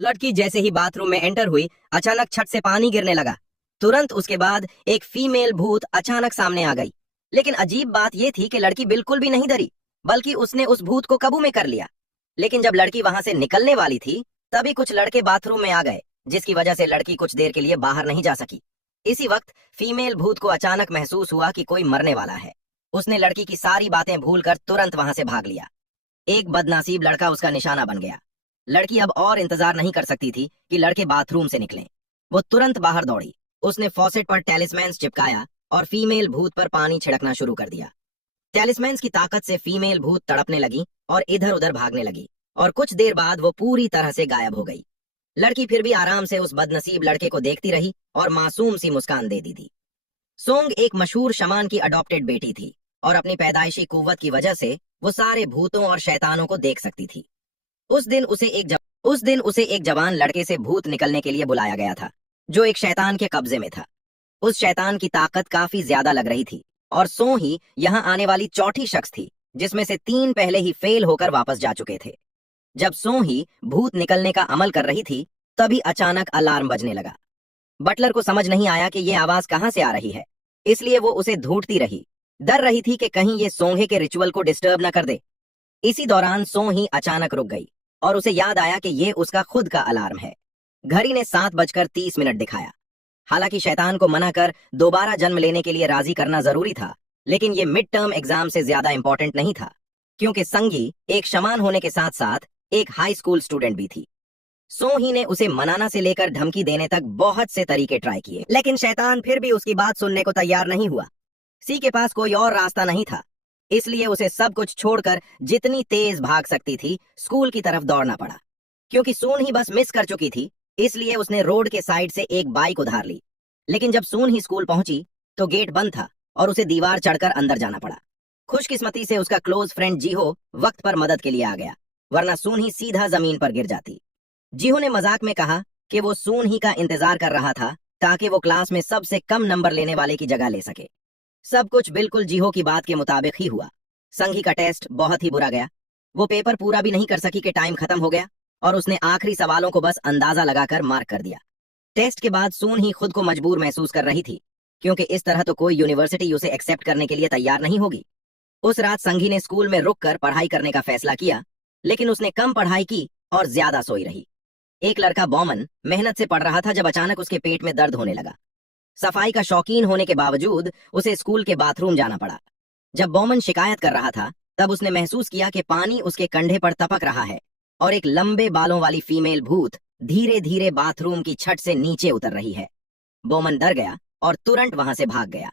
लड़की जैसे ही बाथरूम में एंटर हुई, अचानक छत से पानी गिरने लगा। तुरंत उसके बाद एक फीमेल भूत अचानक सामने आ गई। लेकिन अजीब बात यह थी कि लड़की बिल्कुल भी नहीं डरी, बल्कि उसने उस भूत को काबू में कर लिया। लेकिन जब लड़की वहां से निकलने वाली थी, तभी कुछ लड़के बाथरूम में आ गए, जिसकी वजह से लड़की कुछ देर के लिए बाहर नहीं जा सकी। इसी वक्त फीमेल भूत को अचानक महसूस हुआ कि कोई मरने वाला है। उसने लड़की की सारी बातें भूलकर तुरंत वहां से भाग लिया। एक बदनसीब लड़का उसका निशाना बन गया। लड़की अब और इंतजार नहीं कर सकती थी कि लड़के बाथरूम से निकलें। वो तुरंत बाहर दौड़ी। उसने फॉसेट पर टैलिस्मैन्स चिपकाया और फीमेल भूत पर पानी छिड़कना शुरू कर दिया। टैलिस्मैन्स की ताकत से फीमेल भूत तड़पने लगी और इधर उधर भागने लगी, और कुछ देर बाद वो पूरी तरह से गायब हो गई। लड़की फिर भी आराम से उस बदनसीब लड़के को देखती रही और मासूम सी मुस्कान दे दी थी। सोंग एक मशहूर शमान की अडॉप्टेड बेटी थी और अपनी पैदाइशी कुव्वत की वजह से वो सारे भूतों और शैतानों को देख सकती थी। उस दिन उसे एक जवान लड़के से भूत निकलने के लिए बुलाया गया था, जो एक शैतान के कब्जे में था। उस शैतान की ताकत काफी ज्यादा लग रही थी, और सो ही यहाँ आने वाली चौथी शख्स थी, जिसमें से 3 पहले ही फेल होकर वापस जा चुके थे। जब सो ही भूत निकलने का अमल कर रही थी, तभी अचानक अलार्म बजने लगा। बटलर को समझ नहीं आया कि ये आवाज कहां से आ रही है, इसलिए वो उसे ढूंढती रही, डर रही थी कि कहीं ये सोंगे के रिचुअल को डिस्टर्ब न कर दे। इसी दौरान सो ही अचानक रुक गई और उसे याद आया कि ये उसका खुद का अलार्म है। घड़ी ने 7:30 दिखाया। हालांकि शैतान को मना कर दोबारा जन्म लेने के लिए राजी करना जरूरी था, लेकिन ये मिड टर्म एग्जाम से ज्यादा इंपॉर्टेंट नहीं था, क्योंकि संगी एक शमान होने के साथ साथ एक हाई स्कूल स्टूडेंट भी थी। सो ही ने उसे मनाना से लेकर धमकी देने तक बहुत से तरीके ट्राई किए, लेकिन शैतान फिर भी उसकी बात सुनने को तैयार नहीं हुआ। सी के पास कोई और रास्ता नहीं था, इसलिए उसे सब कुछ छोड़कर जितनी तेज भाग सकती थी स्कूल की तरफ दौड़ना पड़ा। क्योंकि सून ही बस मिस कर चुकी थी, इसलिए उसने रोड के साइड से एक बाइक उधार ली। लेकिन जब सून ही स्कूल पहुंची तो गेट बंद था और उसे दीवार चढ़कर अंदर जाना पड़ा। खुशकिस्मती से उसका क्लोज फ्रेंड जीहो वक्त पर मदद के लिए आ गया, वरना सून ही सीधा जमीन पर गिर जाती। जीहो ने मजाक में कहा कि वो सून ही का इंतजार कर रहा था ताकि वो क्लास में सबसे कम नंबर लेने वाले की जगह ले सके। सब कुछ बिल्कुल जीहो की बात के मुताबिक ही हुआ। संगी का टेस्ट बहुत ही बुरा गया। वो पेपर पूरा भी नहीं कर सकी कि टाइम खत्म हो गया, और उसने आखिरी सवालों को बस अंदाजा लगाकर मार्क कर दिया। टेस्ट के बाद सून ही खुद को मजबूर महसूस कर रही थी, क्योंकि इस तरह तो कोई यूनिवर्सिटी उसे एक्सेप्ट करने के लिए तैयार नहीं होगी। उस रात संगी ने स्कूल में रुककर पढ़ाई करने का फैसला किया, लेकिन उसने कम पढ़ाई की और ज्यादा सोई रही। एक लड़का बॉमन मेहनत से पढ़ रहा था जब अचानक उसके पेट में दर्द होने लगा। सफाई का शौकीन होने के बावजूद उसे स्कूल के बाथरूम जाना पड़ा। जब बॉमन शिकायत कर रहा था, तब उसने महसूस किया कि पानी उसके कंधे पर टपक रहा है और एक लंबे बालों वाली फीमेल भूत धीरे धीरे बाथरूम की छत से नीचे उतर रही है। बॉमन डर गया और तुरंत वहां से भाग गया।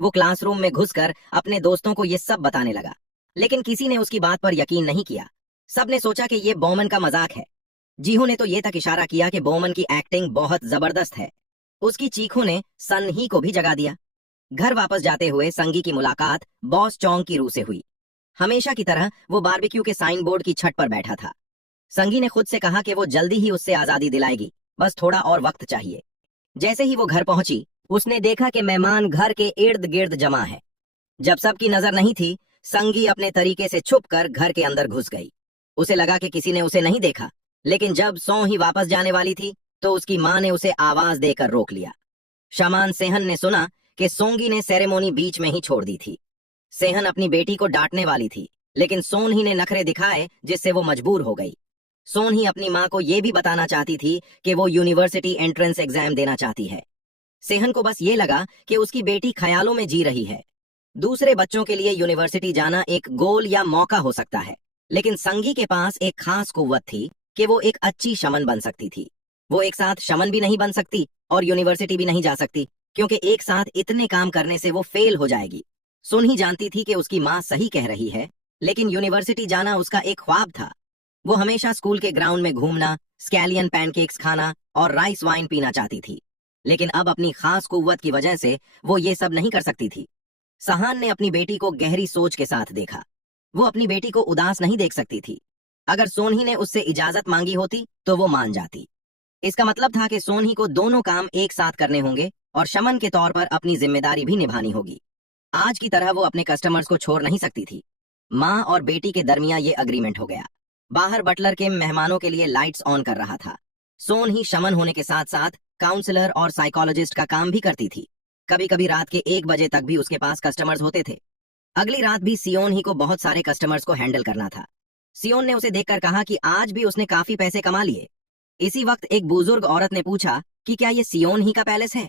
वो क्लासरूम में घुसकर अपने दोस्तों को ये सब बताने लगा, लेकिन किसी ने उसकी बात पर यकीन नहीं किया। सबने सोचा कि ये बॉमन का मजाक है। जीहो ने तो ये तक इशारा किया कि बॉमन की एक्टिंग बहुत जबरदस्त है। उसकी चीखों ने सन ही को भी जगा दिया। घर वापस जाते हुए संगी की मुलाकात बॉस चोंग की रू से हुई। हमेशा की तरह वो बारबेक्यू के साइन बोर्ड की छत पर बैठा था। संगी ने खुद से कहा कि वो जल्दी ही उससे आजादी दिलाएगी, बस थोड़ा और वक्त चाहिए। जैसे ही वो घर पहुंची, उसने देखा कि मेहमान घर के इर्द गिर्द जमा है। जब सबकी नजर नहीं थी, संगी अपने तरीके से छुपकर घर के अंदर घुस गई। उसे लगा कि किसी ने उसे नहीं देखा, लेकिन जब सो ही वापस जाने वाली थी तो उसकी मां ने उसे आवाज देकर रोक लिया। शमान सेहन ने सुना कि सोंगी ने सेरेमोनी बीच में ही छोड़ दी थी। सेहन अपनी बेटी को डांटने वाली थी, लेकिन सोन ही ने नखरे दिखाए जिससे वो मजबूर हो गई। सोन ही अपनी मां को यह भी बताना चाहती थी कि वो यूनिवर्सिटी एंट्रेंस एग्जाम देना चाहती है। सेहन को बस ये लगा कि उसकी बेटी ख्यालों में जी रही है। दूसरे बच्चों के लिए यूनिवर्सिटी जाना एक गोल या मौका हो सकता है, लेकिन संगी के पास एक खास कुव्वत थी कि वो एक अच्छी शमन बन सकती थी। वो एक साथ शमन भी नहीं बन सकती और यूनिवर्सिटी भी नहीं जा सकती, क्योंकि एक साथ इतने काम करने से वो फेल हो जाएगी। सुन ही जानती थी कि उसकी माँ सही कह रही है, लेकिन यूनिवर्सिटी जाना उसका एक ख्वाब था। वो हमेशा स्कूल के ग्राउंड में घूमना, स्कैलियन पैनकेक्स खाना और राइस वाइन पीना चाहती थी, लेकिन अब अपनी खास कुव्वत की वजह से वो ये सब नहीं कर सकती थी। सहान ने अपनी बेटी को गहरी सोच के साथ देखा। वो अपनी बेटी को उदास नहीं देख सकती थी। अगर सोनही ने उससे इजाजत मांगी होती तो वो मान जाती। इसका मतलब था कि सोनही को दोनों काम एक साथ करने होंगे और शमन के तौर पर अपनी जिम्मेदारी भी निभानी होगी। आज की तरह वो अपने कस्टमर्स को छोड़ नहीं सकती थी। माँ और बेटी के दरमियान ये अग्रीमेंट हो गया। बाहर बटलर के मेहमानों के लिए लाइट्स ऑन कर रहा था। सोन ही शमन होने के साथ साथ काउंसलर और साइकोलॉजिस्ट का काम भी करती थी। कभी कभी रात के 1 बजे तक भी उसके पास कस्टमर्स होते थे। अगली रात भी सियोन ही को बहुत सारे कस्टमर्स को हैंडल करना था। सियोन ने उसे देखकर कहा कि आज भी उसने काफी पैसे कमा लिए। इसी वक्त एक बुजुर्ग औरत ने पूछा कि क्या ये सियोन ही का पैलेस है।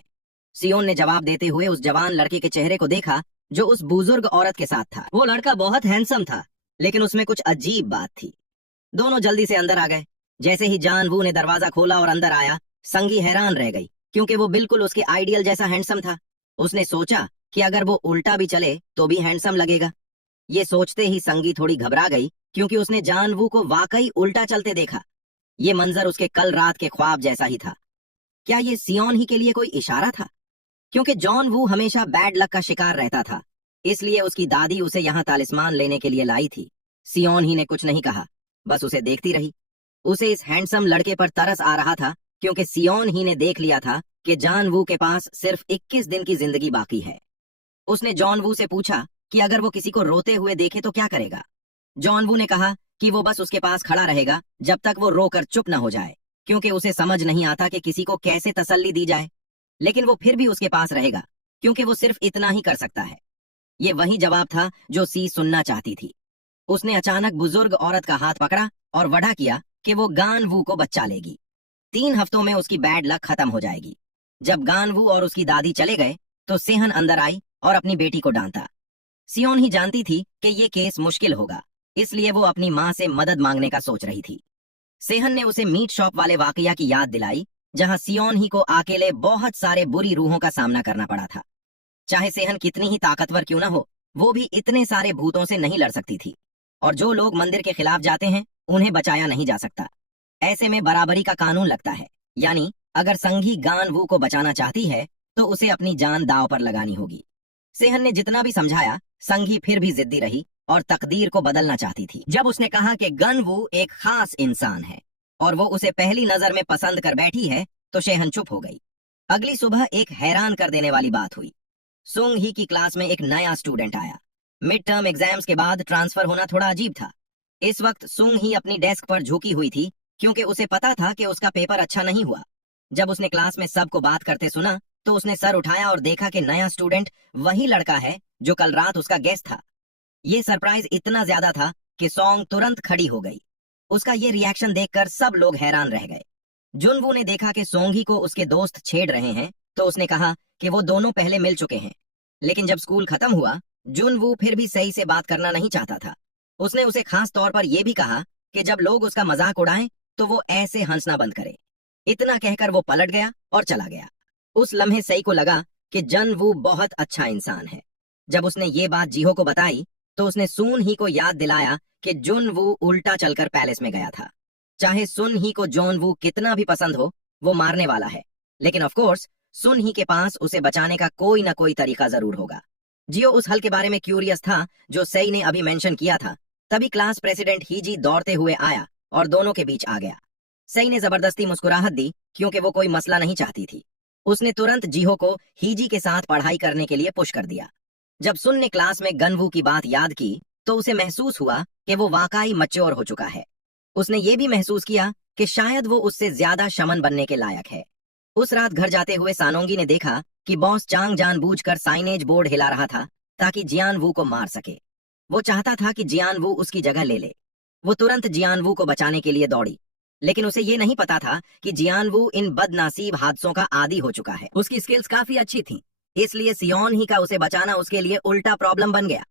सियोन ने जवाब देते हुए उस जवान लड़के के चेहरे को देखा जो उस बुजुर्ग औरत के साथ था। वो लड़का बहुत हैंडसम था, लेकिन उसमें कुछ अजीब बात थी। दोनों जल्दी से अंदर आ गए। जैसे ही जान वू ने दरवाजा खोला और अंदर आया, संगी हैरान रह गई क्योंकि वो बिल्कुल उसके आइडियल जैसा हैंडसम था। उसने सोचा कि अगर वो उल्टा भी चले तो भी हैंडसम लगेगा। ये सोचते ही संगी थोड़ी घबरा गई क्योंकि उसने जान वू को वाकई उल्टा चलते देखा। ये मंजर उसके कल रात के ख्वाब जैसा ही था। क्या ये सियोन ही के लिए कोई इशारा था? क्योंकि जॉन वू हमेशा बैड लक का शिकार रहता था, इसलिए उसकी दादी उसे यहाँ तालिस्मान लेने के लिए लाई थी। सियोन ही ने कुछ नहीं कहा, बस उसे देखती रही। उसे इस हैंडसम लड़के पर तरस आ रहा था क्योंकि सियोन ही ने देख लिया था कि जॉन वू के पास सिर्फ 21 दिन की जिंदगी बाकी है। उसने जॉन वू से पूछा कि अगर वो किसी को रोते हुए देखे तो क्या करेगा। जॉन वू ने कहा कि वो बस उसके पास खड़ा रहेगा जब तक वो रोकर चुप न हो जाए, क्योंकि उसे समझ नहीं आता कि किसी को कैसे तसल्ली दी जाए। लेकिन वो फिर भी उसके पास रहेगा क्योंकि वो सिर्फ इतना ही कर सकता है। ये वही जवाब था जो सी सुनना चाहती थी। उसने अचानक बुजुर्ग औरत का हाथ पकड़ा और वड़ा किया कि वो गान वू को बच्चा लेगी। 3 हफ्तों में उसकी बैड लक खत्म हो जाएगी। जब गान वू और उसकी दादी चले गए तो सेहन अंदर आई और अपनी बेटी को डांटा। सियोन ही जानती थी कि ये केस मुश्किल होगा, इसलिए वो अपनी माँ से मदद मांगने का सोच रही थी। सेहन ने उसे मीट शॉप वाले वाकया की याद दिलाई जहां सियोन ही को अकेले बहुत सारे बुरी रूहों का सामना करना पड़ा था। चाहे सेहन कितनी ही ताकतवर क्यों न हो, वो भी इतने सारे भूतों से नहीं लड़ सकती थी। और जो लोग मंदिर के खिलाफ जाते हैं उन्हें बचाया नहीं जा सकता। ऐसे में बराबरी का कानून लगता है, यानी अगर संघी गान वू को बचाना चाहती है तो उसे अपनी जान दांव पर लगानी होगी। सेहन ने जितना भी समझाया, संघी फिर भी जिद्दी रही और तकदीर को बदलना चाहती थी। जब उसने कहा कि गन वू एक खास इंसान है और वो उसे पहली नजर में पसंद कर बैठी है, तो सेहन चुप हो गई। अगली सुबह एक हैरान कर देने वाली बात हुई। सुंग ही की क्लास में एक नया स्टूडेंट आया। मिड टर्म एग्जाम्स के बाद ट्रांसफर होना थोड़ा अजीब था। इस वक्त सुंग ही अपनी डेस्क पर झुकी हुई थी क्योंकि उसे पता था कि उसका पेपर अच्छा नहीं हुआ। जब उसने क्लास में सबको बात करते सुना तो उसने सर उठाया और देखा कि नया स्टूडेंट वही लड़का है जो कल रात उसका गेस्ट था। ये सरप्राइज इतना ज्यादा था कि सॉन्ग तुरंत खड़ी हो गई। उसका ये रिएक्शन देखकर सब लोग हैरान रह गए। जुनवू ने देखा कि सोंगी को उसके दोस्त छेड़ रहे हैं तो उसने कहा कि वो दोनों पहले मिल चुके हैं। लेकिन जब स्कूल खत्म हुआ, जुनवू फिर भी सही से बात करना नहीं चाहता था। उसने उसे खास तौर पर यह भी कहा कि जब लोग उसका मजाक उड़ाएं तो वो ऐसे हंसना बंद करे। इतना कहकर वो पलट गया और चला गया। उस लम्हे सई को लगा कि जनवू बहुत अच्छा इंसान है। जब उसने ये बात जीहो को बताई तो उसने सुन ही को याद दिलाया कि जुनवू उल्टा चलकर पैलेस में गया था। चाहे सुन ही को जॉन वू कितना भी पसंद हो, वो मारने वाला है, लेकिन ऑफ कोर्स सुन ही के पास उसे बचाने का कोई ना कोई तरीका जरूर होगा। जियो उस हल के बारे में क्यूरियस था जो सई ने अभी मेंशन किया था। तभी क्लास प्रेसिडेंट हीजी दौड़ते हुए आया और दोनों के बीच आ गया। सई ने जबरदस्ती मुस्कुराहट दी क्योंकि वो कोई मसला नहीं चाहती थी। उसने तुरंत जिहो को हीजी के साथ पढ़ाई करने के लिए पुश कर दिया। जब सुन ने क्लास में गनवू की बात याद की तो उसे महसूस हुआ कि वो वाकई मैच्योर हो चुका है। उसने ये भी महसूस किया कि शायद वो उससे ज्यादा शमन बनने के लायक है। उस रात घर जाते हुए सानोंगी ने देखा कि बॉस चांग जानबूझकर साइनेज बोर्ड हिला रहा था ताकि जियान वू को मार सके। वो चाहता था कि जियान वू उसकी जगह ले ले। वो तुरंत जियान वू को बचाने के लिए दौड़ी, लेकिन उसे ये नहीं पता था कि जियान वू इन बदनसीब हादसों का आदी हो चुका है। उसकी स्किल्स काफी अच्छी थी, इसलिए सियोन ही का उसे बचाना उसके लिए उल्टा प्रॉब्लम बन गया।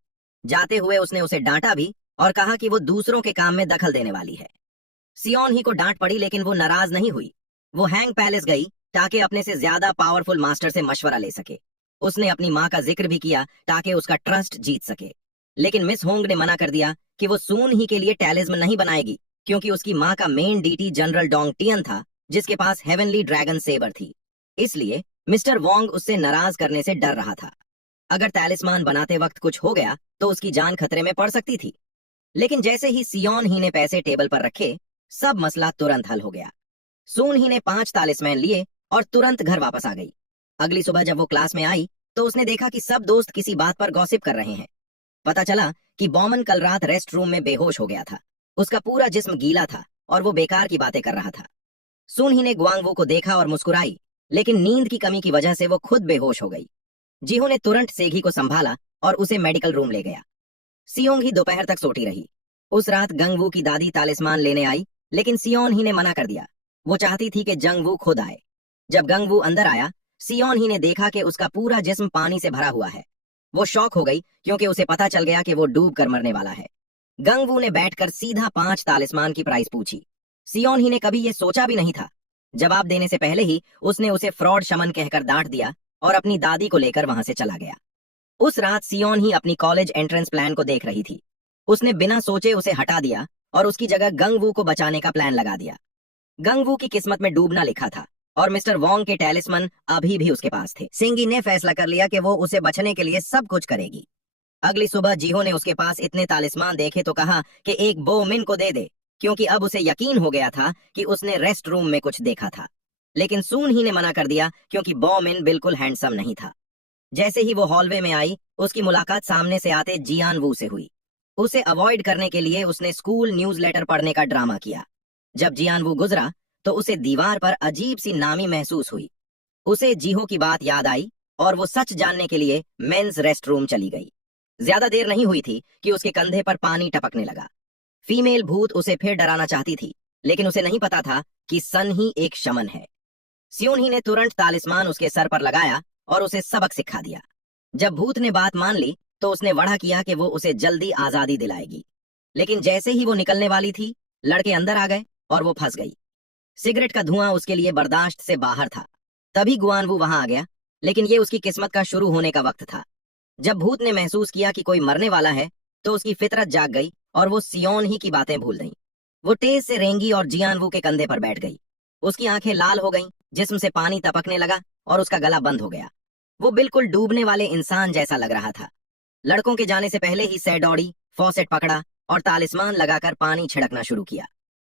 जाते हुए उसने उसे डांटा भी और कहा कि वो दूसरों के काम में दखल देने वाली है। सियोन ही को डांट पड़ी, लेकिन वो नाराज नहीं हुई। वो हैंग पैलेस गई ताकि अपने से ज्यादा पावरफुल मास्टर से मशवरा ले सके। उसने अपनी माँ का जिक्र भी किया ताकि उसका ट्रस्ट जीत सके। लेकिन मिस होंग ने मना कर दिया कि वो सून ही के लिए टैलिस्मन नहीं बनाएगी, क्योंकि उसकी माँ का मेन डीटी जनरल डोंग टियन था जिसके पास हेवनली ड्रैगन सेबर थी। इसलिए मिस्टर वोंग उससे नाराज करने से डर रहा था। अगर टैलिस्मान बनाते वक्त कुछ हो गया तो उसकी जान खतरे में पड़ सकती थी। लेकिन जैसे ही सियोन ही ने पैसे टेबल पर रखे, सब मसला तुरंत हल हो गया। सून ही ने 5 तालिस्मैन लिए और तुरंत घर वापस आ गई। अगली सुबह जब वो क्लास में आई तो उसने देखा कि सब दोस्त किसी बात पर गॉसिप कर रहे हैं। पता चला कि बॉमन कल रात रेस्ट रूम में बेहोश हो गया था। उसका पूरा जिस्म गीला था और वो बेकार की बातें कर रहा था। सुन ही ने गुआंगवू को देखा और मुस्कुराई, लेकिन नींद की कमी की वजह से वो खुद बेहोश हो गई। जीहो ने तुरंत सेगी को संभाला और उसे मेडिकल रूम ले गया। सियोंग ही दोपहर तक सोती रही। उस रात गंगवू की दादी तालिस्मान लेने आई, लेकिन सियोन ही ने मना कर दिया। वो चाहती थी कि जंगवू खुद आए। जब गंगवू अंदर आया, सियोन ही ने देखा कि उसका पूरा जिस्म पानी से भरा हुआ है। वो शॉक हो गई क्योंकि उसे पता चल गया कि वो डूब कर मरने वाला है। गंगवू ने बैठकर सीधा 5 तालिस्मान की प्राइस पूछी। सियोन ही ने कभी ये सोचा भी नहीं था। जवाब देने से पहले ही उसने उसे फ्रॉड शमन कहकर डांट दिया और अपनी दादी को लेकर वहां से चला गया। उस रात सियोन ही अपनी कॉलेज एंट्रेंस प्लान को देख रही थी। उसने बिना सोचे उसे हटा दिया और उसकी जगह गंगवू को बचाने का प्लान लगा दिया। गंगवू की किस्मत में डूबना लिखा था और मिस्टर वोंग के टैलिस्मन अभी भी उसके पास थे। सिंगी ने फैसला कर लिया कि वो उसे बचने के लिए सब कुछ करेगी। अगली सुबह जीहो ने उसके पास इतने तालिस्मान देखे तो कहा कि एक बो मिन को दे दे, क्योंकि अब उसे यकीन हो गया था कि उसने रेस्ट रूम में कुछ देखा था। लेकिन सून ही ने मना कर दिया क्योंकि बो मिन बिल्कुल हैंडसम नहीं था। जैसे ही वो हॉलवे में आई, उसकी मुलाकात सामने से आते जियान वू से हुई। उसे अवॉइड करने के लिए उसने स्कूल न्यूज़लेटर पढ़ने का ड्रामा किया। जब जियान वू गुजरा तो उसे दीवार पर अजीब सी नामी महसूस हुई। उसे जीहो की बात याद आई और वो सच जानने के लिए मेंस रेस्ट रूम चली गई। ज्यादा देर नहीं हुई थी कि उसके कंधे पर पानी टपकने लगा। फीमेल भूत उसे फिर डराना चाहती थी, लेकिन उसे नहीं पता था कि सन ही एक शमन है। स्यून ही ने तुरंत तालिस्मान उसके सर पर लगाया और उसे सबक सिखा दिया। जब भूत ने बात मान ली तो उसने वादा किया कि वो उसे जल्दी आजादी दिलाएगी। लेकिन जैसे ही वो निकलने वाली थी, लड़के अंदर आ गए और वो फंस गई। सिगरेट का धुआं उसके लिए बर्दाश्त से बाहर था। तभी गुआनवू वहां आ गया, लेकिन ये उसकी किस्मत का शुरू होने का वक्त था। जब भूत ने महसूस किया कि कोई मरने वाला है तो उसकी फितरत जाग गई और वो सियोन ही की बातें भूल गई। वो तेज से रेंगी और जियानवू के कंधे पर बैठ गई। उसकी आंखें लाल हो गईं, जिस्म से पानी टपकने लगा और उसका गला बंद हो गया। वो बिल्कुल डूबने वाले इंसान जैसा लग रहा था। लड़कों के जाने से पहले ही सै दौड़ी, फॉसेट पकड़ा और तालिस्मान लगाकर पानी छिड़कना शुरू किया।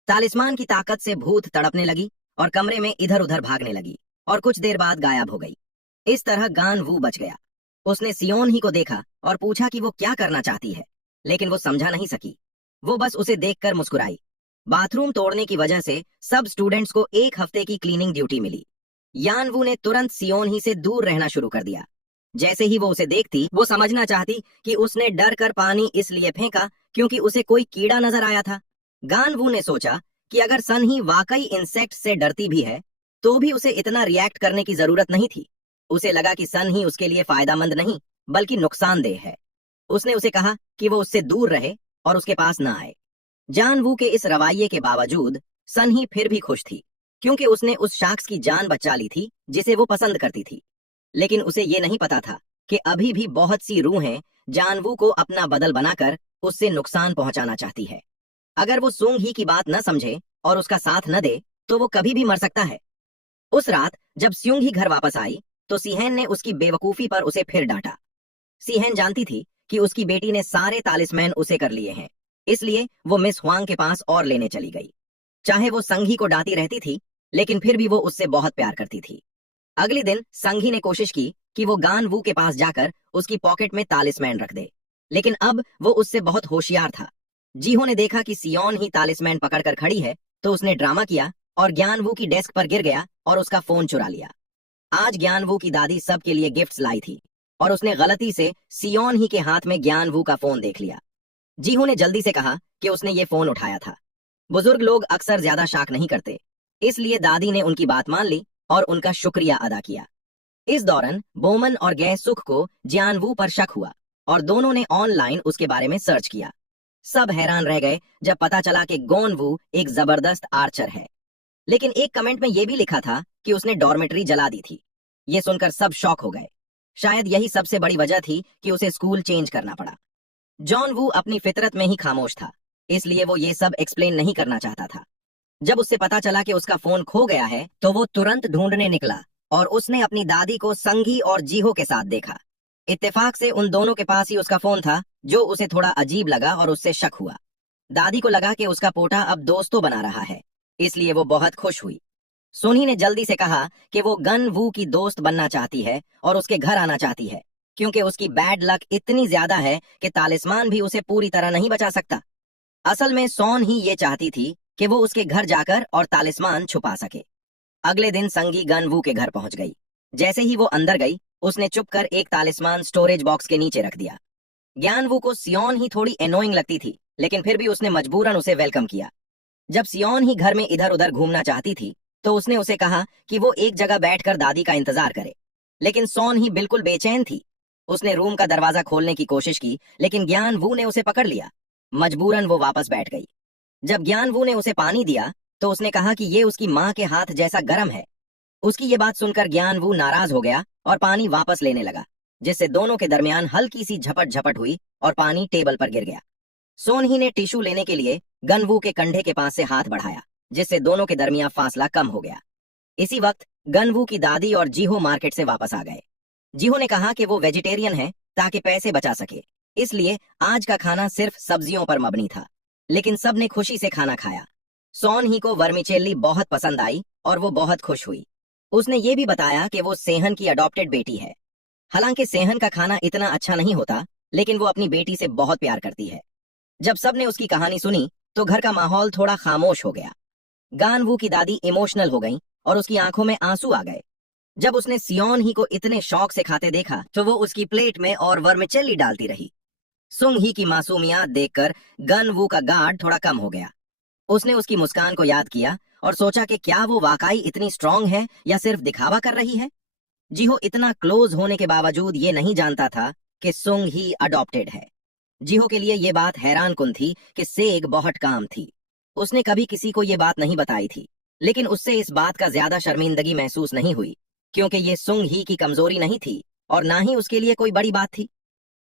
तालिस्मान की ताकत से भूत तड़पने लगी और कमरे में इधर उधर भागने लगी और कुछ देर बाद गायब हो गई। इस तरह गान वू बच गया। उसने सियोन ही को देखा और पूछा कि वो क्या करना चाहती है, लेकिन वो समझा नहीं सकी। वो बस उसे देखकर मुस्कुराई। बाथरूम तोड़ने की वजह से सब स्टूडेंट्स को 1 हफ्ते की क्लीनिंग ड्यूटी मिली। यानवू ने तुरंत सियोन ही से दूर रहना शुरू कर दिया। जैसे ही वो उसे देखती, वो समझना चाहती कि उसने डर कर पानी इसलिए फेंका क्योंकि उसे कोई कीड़ा नजर आया था। गानवू ने सोचा कि अगर सन ही वाकई इंसेक्ट से डरती भी है तो भी उसे इतना रिएक्ट करने की जरूरत नहीं थी। उसे लगा कि सन ही उसके लिए फायदेमंद नहीं बल्कि नुकसानदेह है। उसने उसे कहा कि वो उससे दूर रहे और उसके पास ना आए। जानवू के इस रवैये के बावजूद सन ही फिर भी खुश थी, क्योंकि उसने उस शख्स की जान बचा ली थी जिसे वो पसंद करती थी। लेकिन उसे ये नहीं पता था कि अभी भी बहुत सी रूहें जानवू को अपना बदल बनाकर उससे नुकसान पहुंचाना चाहती है। अगर वो सुंग ही की बात न समझे और उसका साथ न दे तो वो कभी भी मर सकता है। उस रात जब स्यूंग ही घर वापस आई तो सीहेन ने उसकी बेवकूफी पर उसे फिर डांटा। सीहेन जानती थी कि उसकी बेटी ने सारे तालिस्मैन उसे कर लिए हैं, इसलिए वो मिस हुआंग के पास और लेने चली गई। चाहे वो संघी को डांटी रहती थी, लेकिन फिर भी वो उससे बहुत प्यार करती थी। अगले दिन संघी ने कोशिश की कि वो गान वू के पास जाकर उसकी पॉकेट में तालिस्मैन रख दे, लेकिन अब वो उससे बहुत होशियार था। जीहो ने देखा कि सियोन ही तालिस्मैन पकड़कर खड़ी है तो उसने ड्रामा किया और ज्ञानवू की डेस्क पर गिर गया और उसका फोन चुरा लिया। आज ज्ञानवू की दादी सबके लिए गिफ्ट्स लाई थी और उसने गलती से सियोन ही के हाथ में ज्ञानवू का फोन देख लिया। जीहू ने जल्दी से कहा कि उसने ये फोन उठाया था। बुजुर्ग लोग अक्सर ज्यादा शाक नहीं करते, इसलिए दादी ने उनकी बात मान ली और उनका शुक्रिया अदा किया। इस दौरान बोमन और गै सुख को ज्ञानवू पर शक हुआ और दोनों ने ऑनलाइन उसके बारे में सर्च किया। सब हैरान रह गए जब पता चला कि गोनवू एक जबरदस्त आर्चर है, लेकिन एक कमेंट में यह भी लिखा था कि उसने डॉर्मेट्री जला दी थी। ये सुनकर सब शॉक हो गए। शायद यही सबसे बड़ी वजह थी कि उसे स्कूल चेंज करना पड़ा। जॉन वू अपनी फितरत में ही खामोश था, इसलिए वो ये सब एक्सप्लेन नहीं करना चाहता था। जब उससे पता चला कि उसका फोन खो गया है तो वो तुरंत ढूंढने निकला और उसने अपनी दादी को संगी और जीहो के साथ देखा। इत्तेफाक से उन दोनों के पास ही उसका फोन था, जो उसे थोड़ा अजीब लगा और उससे शक हुआ। दादी को लगा कि उसका पोता अब दोस्तों बना रहा है, इसलिए वो बहुत खुश हुई। सोनी ने जल्दी से कहा कि वो गन वू की दोस्त बनना चाहती है और उसके घर आना चाहती है, क्योंकि उसकी बैड लक इतनी ज्यादा है कि तालिस्मान भी उसे पूरी तरह नहीं बचा सकता। असल में सोन ही ये चाहती थी कि वो उसके घर जाकर और तालिस्मान छुपा सके। अगले दिन संगी गन वू के घर पहुंच गई। जैसे ही वो अंदर गई, उसने चुप कर एक तालिस्मान स्टोरेज बॉक्स के नीचे रख दिया। ज्ञान वू को सियोन ही थोड़ी एनोइंग लगती थी, लेकिन फिर भी उसने मजबूरन उसे वेलकम किया। जब सियोन ही घर में इधर उधर घूमना चाहती थी, तो उसने उसे कहा कि वो एक जगह बैठकर दादी का इंतजार करे, लेकिन सोन ही बिल्कुल बेचैन थी। उसने रूम का दरवाजा खोलने की कोशिश की, लेकिन ज्ञान वू ने उसे पकड़ लिया। मजबूरन वो वापस बैठ गई। जब ज्ञान वू ने उसे पानी दिया, तो उसने कहा कि ये उसकी माँ के हाथ जैसा गर्म है। उसकी ये बात सुनकर ज्ञान वू नाराज हो गया और पानी वापस लेने लगा, जिससे दोनों के दरमियान हल्की सी झपट झपट हुई और पानी टेबल पर गिर गया। सोन ही ने टिश्यू लेने के लिए गनवू के कंधे के पास से हाथ बढ़ाया, जिससे दोनों के दरमियान फासला कम हो गया। इसी वक्त गनवू की दादी और जीहो मार्केट से वापस आ गए। जीहो ने कहा कि वो वेजिटेरियन है ताकि पैसे बचा सके, इसलिए आज का खाना सिर्फ सब्जियों पर मबनी था, लेकिन सबने खुशी से खाना खाया। सोन ही को वर्मिचेल्ली बहुत पसंद आई और वो बहुत खुश हुई। उसने ये भी बताया कि वो सेहन की अडॉप्टेड बेटी है। हालांकि सेहन का खाना इतना अच्छा नहीं होता, लेकिन वो अपनी बेटी से बहुत प्यार करती है। जब सबने उसकी कहानी सुनी, तो घर का माहौल थोड़ा खामोश हो गया। गानवू की दादी इमोशनल हो गई और उसकी आंखों में आंसू आ गए। जब उसने सियोन ही को इतने शौक से खाते देखा, तो वो उसकी प्लेट में और वर्मिचेल्ली डालती रही। सुंग ही की मासूमियत देखकर गनवू का गार्ड थोड़ा कम हो गया। उसने उसकी मुस्कान को याद किया और सोचा कि क्या वो वाकई इतनी स्ट्रांग है या सिर्फ दिखावा कर रही है। जीहो इतना क्लोज होने के बावजूद ये नहीं जानता था कि सुंग ही अडॉप्टेड है। जीहो के लिए ये बात हैरानकुन थी कि सेग बहुत काम थी। उसने कभी किसी को ये बात नहीं बताई थी, लेकिन उससे इस बात का ज्यादा शर्मिंदगी महसूस नहीं हुई, क्योंकि ये सुंग ही की कमजोरी नहीं थी और ना ही उसके लिए कोई बड़ी बात थी।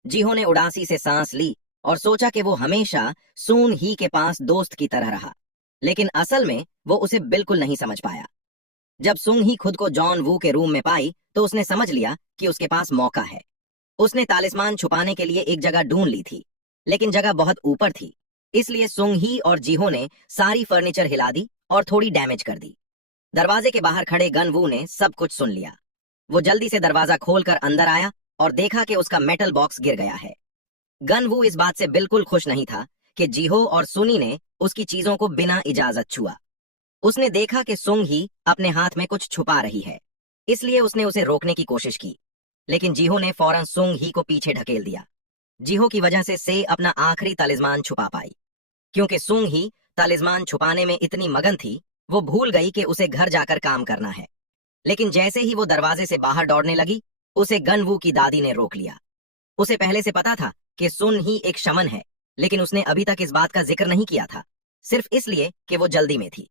जीहो ने उदासी से सांस ली और सोचा कि वो हमेशा सून ही के पास दोस्त की तरह रहा, लेकिन असल में वो उसे बिल्कुल नहीं समझ पाया। जब सुंग ही खुद को जॉन वू के रूम में पाई, तो उसने समझ लिया कि उसके पास मौका है। उसने तालिस्मान छुपाने के लिए एक जगह ढूंढ ली थी, लेकिन जगह बहुत ऊपर थी, इसलिए सुंग ही और जीहो ने सारी फर्नीचर हिला दी और थोड़ी डैमेज कर दी। दरवाजे के बाहर खड़े गनवू ने सब कुछ सुन लिया। वो जल्दी से दरवाजा खोलकर अंदर आया और देखा कि उसका मेटल बॉक्स गिर गया है। गनवू इस बात से बिल्कुल खुश नहीं था कि जीहो और सुनी ने उसकी चीजों को बिना इजाजत छुआ। उसने देखा कि सुंग ही अपने हाथ में कुछ छुपा रही है, इसलिए उसने उसे रोकने की कोशिश की, लेकिन जीहो ने फौरन सुंग ही को पीछे ढकेल दिया। जीहो की वजह से अपना आखिरी तलिस्मान छुपा पाई, क्योंकि सुंग ही तलिस्मान छुपाने में इतनी मगन थी, वो भूल गई कि उसे घर जाकर काम करना है। लेकिन जैसे ही वो दरवाजे से बाहर दौड़ने लगी, उसे गनवू की दादी ने रोक लिया। उसे पहले से पता था कि सुन ही एक शमन है, लेकिन उसने अभी तक इस बात का जिक्र नहीं किया था, सिर्फ इसलिए कि वो जल्दी में थी।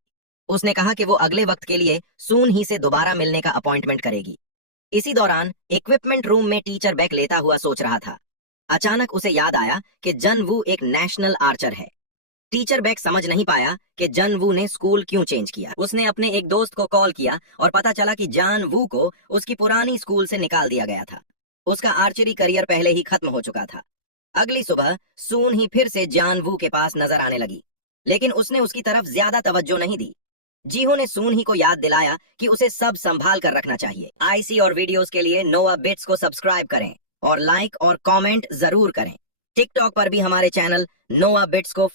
उसने कहा कि वो अगले वक्त के लिए सून ही से दोबारा मिलने का अपॉइंटमेंट करेगी। इसी दौरान इक्विपमेंट रूम में टीचर बैग लेता हुआ सोच रहा था। अचानक उसे याद आया कि जन वू एक नेशनल आर्चर है। टीचर बैग समझ नहीं पाया कि जन वू ने स्कूल क्यों चेंज किया। उसने अपने एक दोस्त को कॉल किया और पता चला कि जान वू को उसकी पुरानी स्कूल से निकाल दिया गया था। उसका आर्चरी करियर पहले ही खत्म हो चुका था। अगली सुबह सून ही फिर से जान वू के पास नजर आने लगी, लेकिन उसने उसकी तरफ ज्यादा तवज्जो नहीं दी। जीहो ने सून ही को याद दिलाया कि उसे सब संभाल कर रखना चाहिए। आईसी और वीडियोस के लिए नोआ बिट्स को सब्सक्राइब करें और लाइक और कमेंट जरूर करें। टिकटॉक पर भी हमारे चैनल नोआ बिट्स को